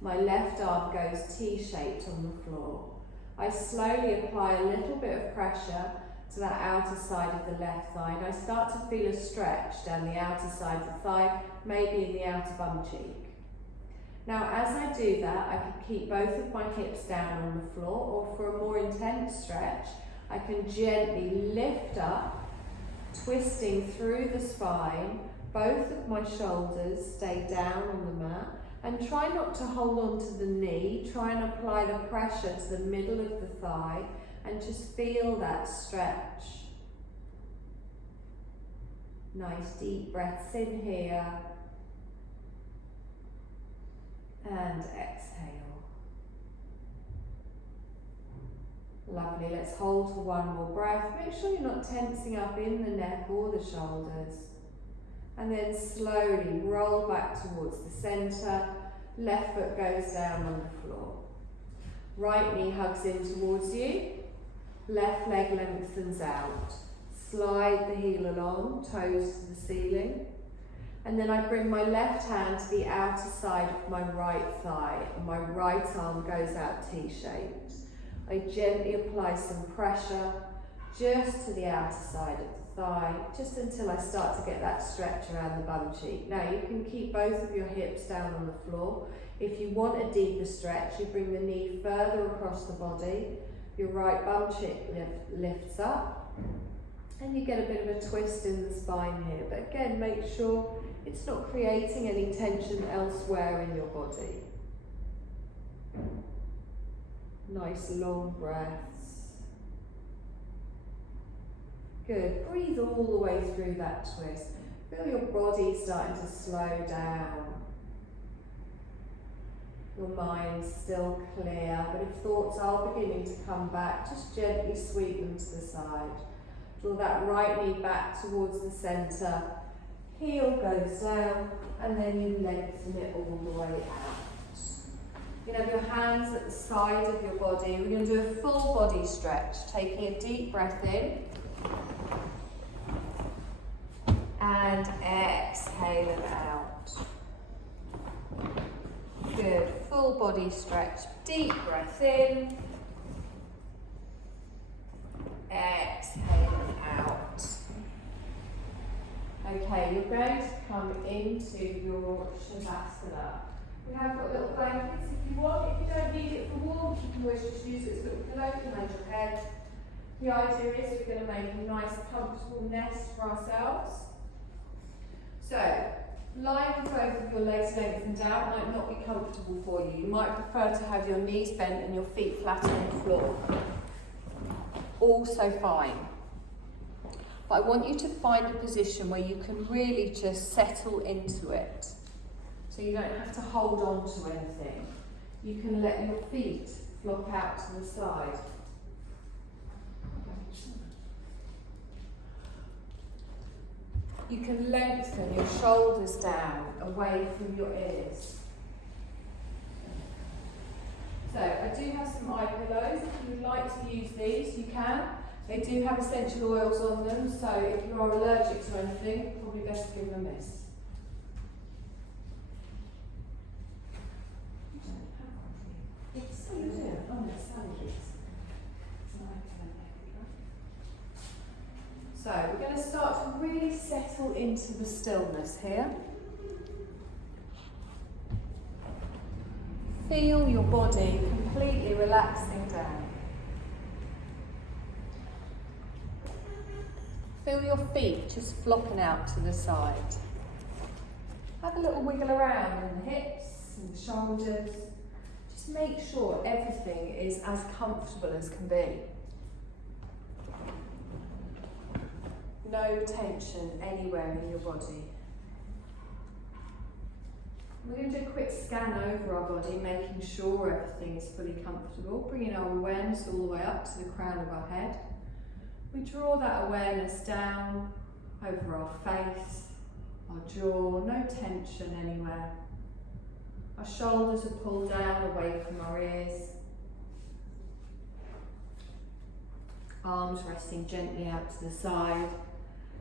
My left arm goes T-shaped on the floor. I slowly apply a little bit of pressure to that outer side of the left thigh, and I start to feel a stretch down the outer side of the thigh, maybe in the outer bum cheek. Now as I do that, I can keep both of my hips down on the floor, or for a more intense stretch, I can gently lift up, twisting through the spine. Both of my shoulders stay down on the mat, and try not to hold on to the knee. Try and apply the pressure to the middle of the thigh and just feel that stretch. Nice deep breaths in here and exhale. Lovely, let's hold for one more breath. Make sure you're not tensing up in the neck or the shoulders. And then slowly roll back towards the centre. Left foot goes down on the floor. Right knee hugs in towards you. Left leg lengthens out. Slide the heel along, toes to the ceiling. And then I bring my left hand to the outer side of my right thigh, and my right arm goes out T-shaped. I gently apply some pressure just to the outer side of the thigh, just until I start to get that stretch around the bum cheek. Now you can keep both of your hips down on the floor. If you want a deeper stretch, you bring the knee further across the body. Your right bum cheek lifts up, and you get a bit of a twist in the spine here. But again, make sure it's not creating any tension elsewhere in your body. Nice long breaths. Good. Breathe all the way through that twist. Feel your body starting to slow down. Your mind's still clear, but if thoughts are beginning to come back, just gently sweep them to the side. Draw that right knee back towards the centre. Heel goes down, and then you lengthen it all the way out. You can have your hands at the side of your body. We're going to do a full body stretch, taking a deep breath in. And exhale it out. Good, full body stretch. Deep breath in. Exhale it out. Okay, you're going to come into your Shavasana. We have got little blankets if you want. If you don't need it for warmth, you can always just use it as a little pillow behind your head. The idea is we're going to make a nice comfortable nest for ourselves. So, lying with both of your legs lengthened out might not be comfortable for you. You might prefer to have your knees bent and your feet flat on the floor. Also fine. But I want you to find a position where you can really just settle into it. So you don't have to hold on to anything. You can let your feet flop out to the side. You can lengthen your shoulders down away from your ears. So I do have some eye pillows. If you would like to use these, you can. They do have essential oils on them, so if you are allergic to anything, probably best give them a miss. It's so good. Oh, no, Sally is. So we're going to start to really settle into the stillness here. Feel your body completely relaxing down. Feel your feet just flopping out to the side. Have a little wiggle around in the hips and the shoulders. Just make sure everything is as comfortable as can be. No tension anywhere in your body. We're going to do a quick scan over our body, making sure everything is fully comfortable, bringing our awareness all the way up to the crown of our head. We draw that awareness down over our face, our jaw, no tension anywhere. Our shoulders are pulled down away from our ears. Arms resting gently out to the side.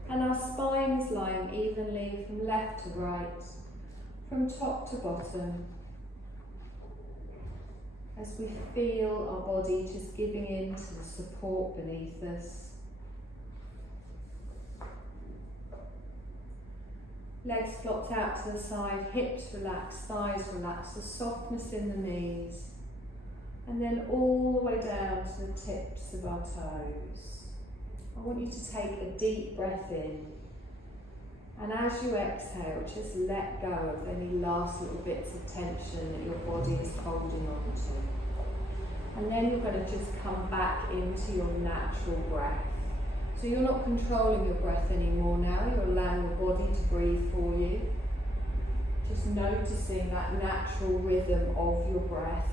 And our spine is lying evenly from left to right, from top to bottom. As we feel our body just giving in to the support beneath us. Legs flopped out to the side, hips relaxed, thighs relaxed, a softness in the knees. And then all the way down to the tips of our toes. I want you to take a deep breath in. And as you exhale, just let go of any last little bits of tension that your body is holding on to. And then you're going to just come back into your natural breath. So you're not controlling your breath anymore now, you're allowing your body to breathe for you. Just noticing that natural rhythm of your breath.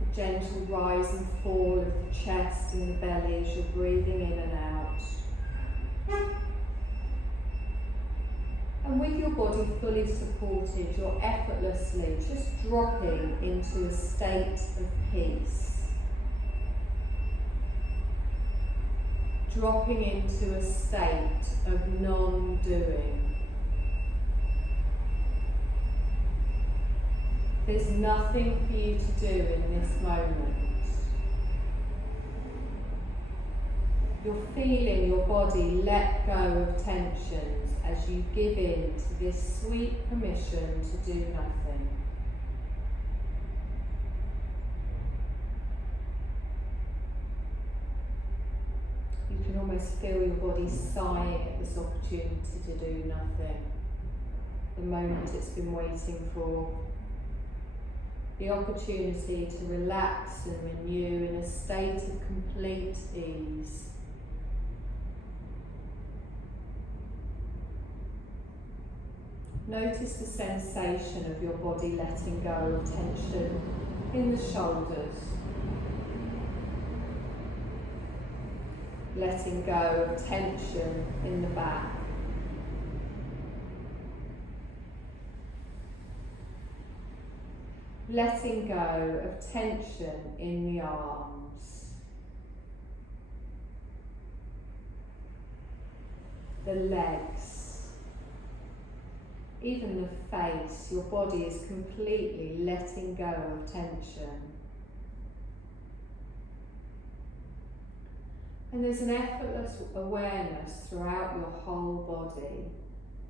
The gentle rise and fall of the chest and the belly as you're breathing in and out. And with your body fully supported, you're effortlessly just dropping into a state of peace. Dropping into a state of non-doing. There's nothing for you to do in this moment. You're feeling your body let go of tensions as you give in to this sweet permission to do nothing. You can almost feel your body sighing at this opportunity to do nothing. The moment it's been waiting for. The opportunity to relax and renew in a state of complete ease. Notice the sensation of your body letting go of tension in the shoulders. Letting go of tension in the back. Letting go of tension in the arms. The legs. Even the face. Your body is completely letting go of tension. And there's an effortless awareness throughout your whole body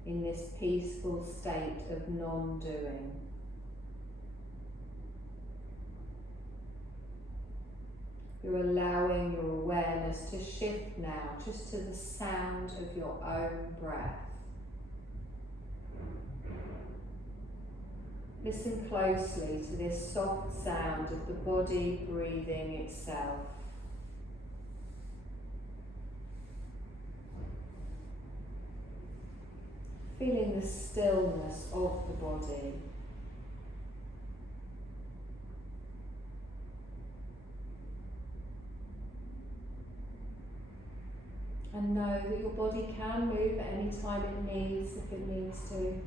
in this peaceful state of non-doing. You're allowing your awareness to shift now just to the sound of your own breath. Listen closely to this soft sound of the body breathing itself. Feeling the stillness of the body. And know that your body can move at any time it needs, if it needs to.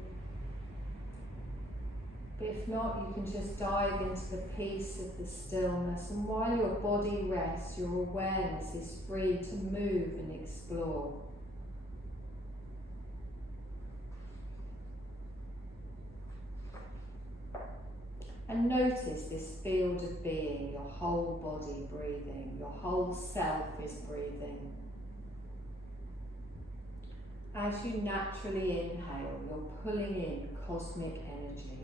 But if not, you can just dive into the peace of the stillness. And while your body rests, your awareness is free to move and explore. And notice this field of being, your whole body breathing, your whole self is breathing. As you naturally inhale, you're pulling in cosmic energy.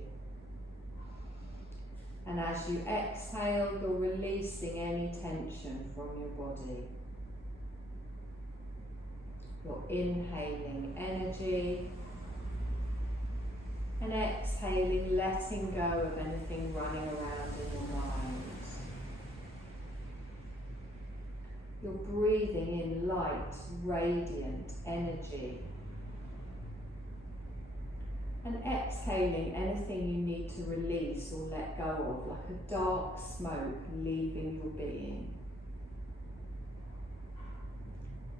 And as you exhale, you're releasing any tension from your body. You're inhaling energy and exhaling, letting go of anything running around in your mind. You're breathing in light, radiant energy. And exhaling anything you need to release or let go of, like a dark smoke leaving your being.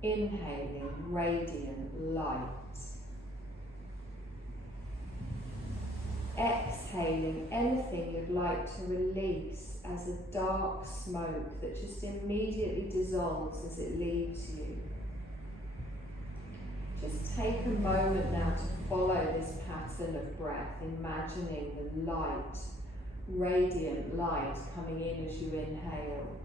Inhaling radiant light. exhaling anything you'd like to release as a dark smoke that just immediately dissolves as it leaves you. Just take a moment now to follow this pattern of breath, imagining the light, radiant light coming in as you inhale,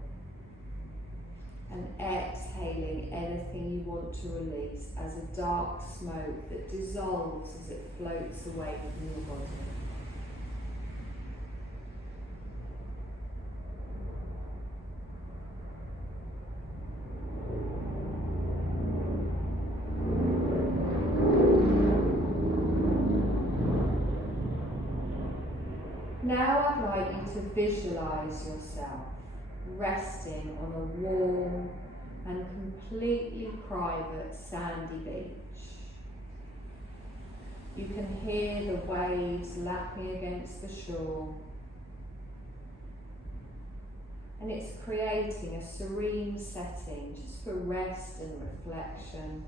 and exhaling anything you want to release as a dark smoke that dissolves as it floats away from your body. Now I'd like you to visualise yourself resting on a warm and completely private sandy beach. You can hear the waves lapping against the shore, and it's creating a serene setting just for rest and reflection.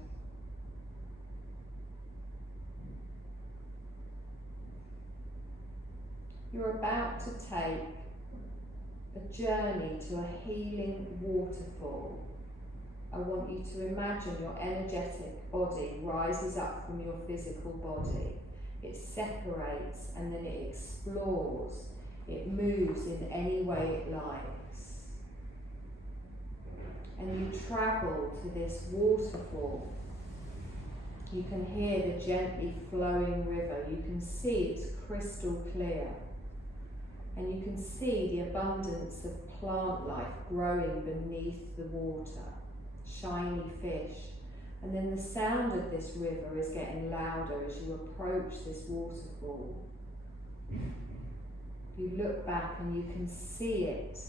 You're about to take a journey to a healing waterfall. I want you to imagine your energetic body rises up from your physical body. It separates and then it explores. It moves in any way it likes. And you travel to this waterfall. You can hear the gently flowing river. You can see it's crystal clear. And you can see the abundance of plant life growing beneath the water, shiny fish. And then the sound of this river is getting louder as you approach this waterfall. You look back and you can see it.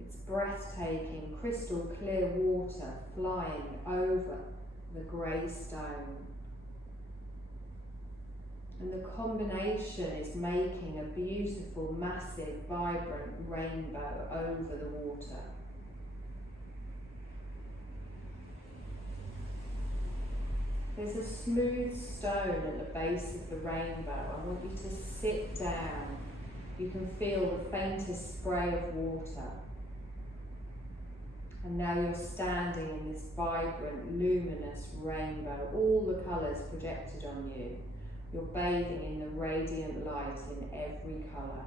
It's breathtaking, crystal clear water flying over the grey stone. And the combination is making a beautiful, massive, vibrant rainbow over the water. There's a smooth stone at the base of the rainbow. I want you to sit down. You can feel the faintest spray of water. And now you're standing in this vibrant, luminous rainbow, all the colours projected on you. You're bathing in the radiant light in every colour,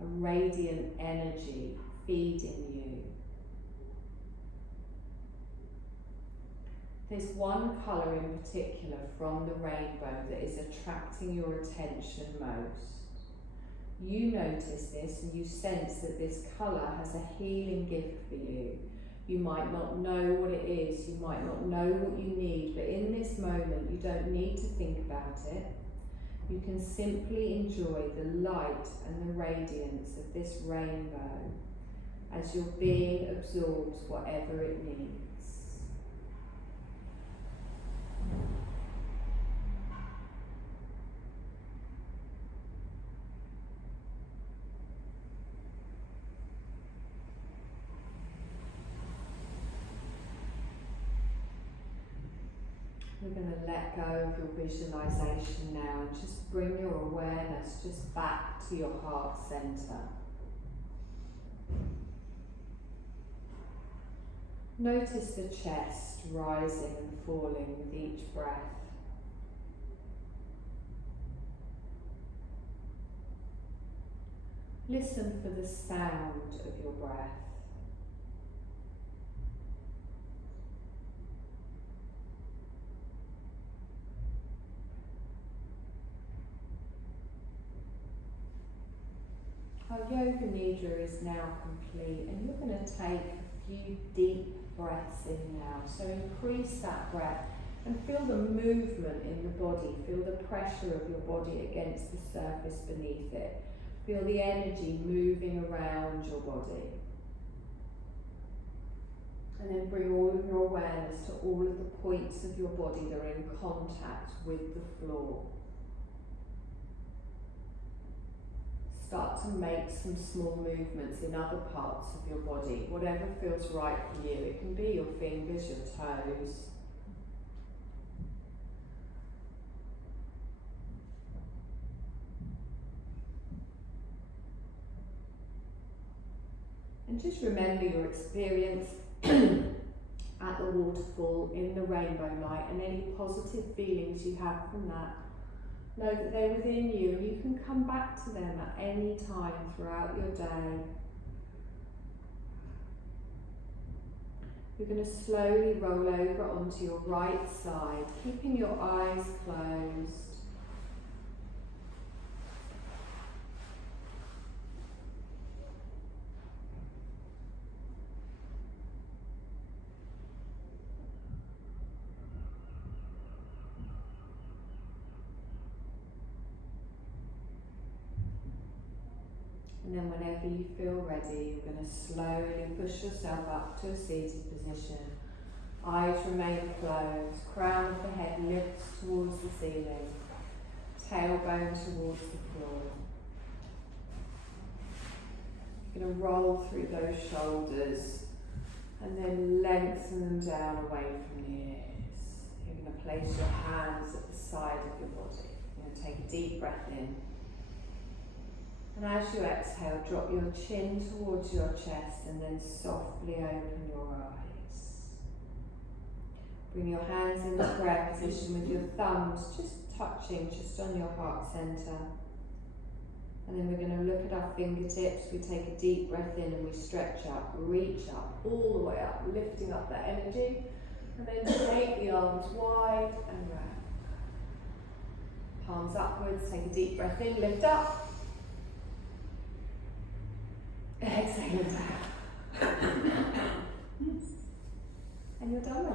a radiant energy feeding you. There's one colour in particular from the rainbow that is attracting your attention most. You notice this and you sense that this colour has a healing gift for you. You might not know what it is, you might not know what you need, but in this moment you don't need to think about it. You can simply enjoy the light and the radiance of this rainbow as your being absorbs whatever it needs. We're going to let go of your visualization now and just bring your awareness just back to your heart center. Notice the chest rising and falling with each breath. Listen for the sound of your breath. Our yoga nidra is now complete, and you're going to take a few deep breaths in now. So increase that breath and feel the movement in the body. Feel the pressure of your body against the surface beneath it. Feel the energy moving around your body. And then bring all of your awareness to all of the points of your body that are in contact with the floor. Start to make some small movements in other parts of your body, whatever feels right for you. It can be your fingers, your toes. And just remember your experience at the waterfall in the rainbow light and any positive feelings you have from that. Know that they're within you and you can come back to them at any time throughout your day. You're going to slowly roll over onto your right side, keeping your eyes closed. And then whenever you feel ready, you're going to slowly push yourself up to a seated position. Eyes remain closed, crown of the head lifts towards the ceiling, tailbone towards the floor. You're going to roll through those shoulders and then lengthen them down away from the ears. You're going to place your hands at the side of your body. You're going to take a deep breath in. And as you exhale, drop your chin towards your chest and then softly open your eyes. Bring your hands into prayer position with your thumbs just touching just on your heart center. And then we're going to look at our fingertips. We take a deep breath in and we stretch up, reach up, all the way up, lifting up that energy. And then take the arms wide and round. Palms upwards, take a deep breath in, lift up. Exhale down. And you're done with